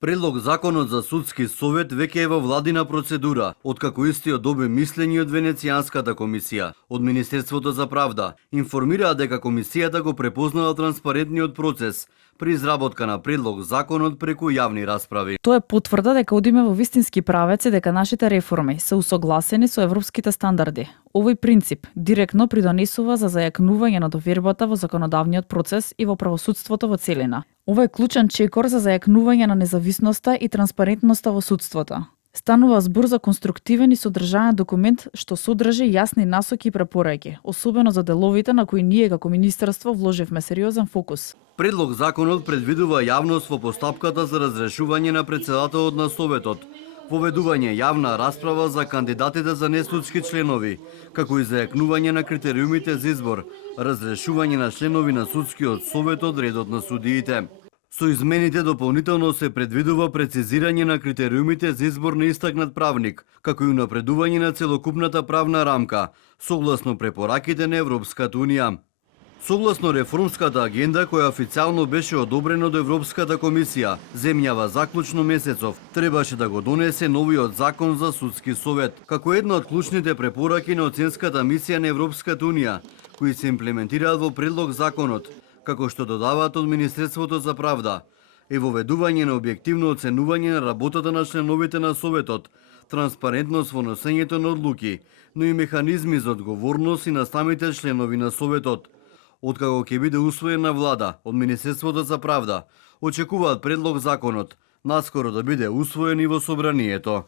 Предлог законот за судски совет веќе е во владина процедура, откако истиот доби мислење од Венецијанската комисија. Од Министерството за правда информираа дека комисијата го препознала транспарентниот процес при изработка на предлог законот преку јавни расправи. Тоа е потврда дека одиме во вистински правец и дека нашите реформи се усогласени со европските стандарди. Овој принцип директно придонесува за зајакнување на довербата во законодавниот процес и во правосудството во целина. Ова е клучен чекор за зајакнување на независноста и транспарентноста во судството. Станува збор за конструктивен и содржаен документ што содржи јасни насоки и препораки, особено за деловите на кои ние како министерство вложивме сериозен фокус. Предлог законот предвидува јавност во постапката за разрешување на председателот на Советот, поведување јавна расправа за кандидатите за несудски членови, како и зајакнување на критериумите за избор, разрешување на членови на судскиот совет од редот на судиите. Со измените дополнително се предвидува прецизирање на критериумите за избор на истакнат правник, како и унапредување на целокупната правна рамка, согласно препораките на Европската унија. Согласно реформската агенда која официјално беше одобрена од Европската комисија, земјава заклучно месецов требаше да го донесе новиот закон за судски совет, како една од клучните препораки на оценската мисија на Европската унија, кои се имплементираат во предлог законот, како што додаваат од Министерството за правда, е воведување на објективно оценување на работата на членовите на Советот, транспарентност во носењето на одлуки, но и механизми за одговорност и на самите членови на Советот. Откако ќе биде усвоена влада од Министерството за правда, очекуваат предлог законот наскоро да биде усвоен и во собранието.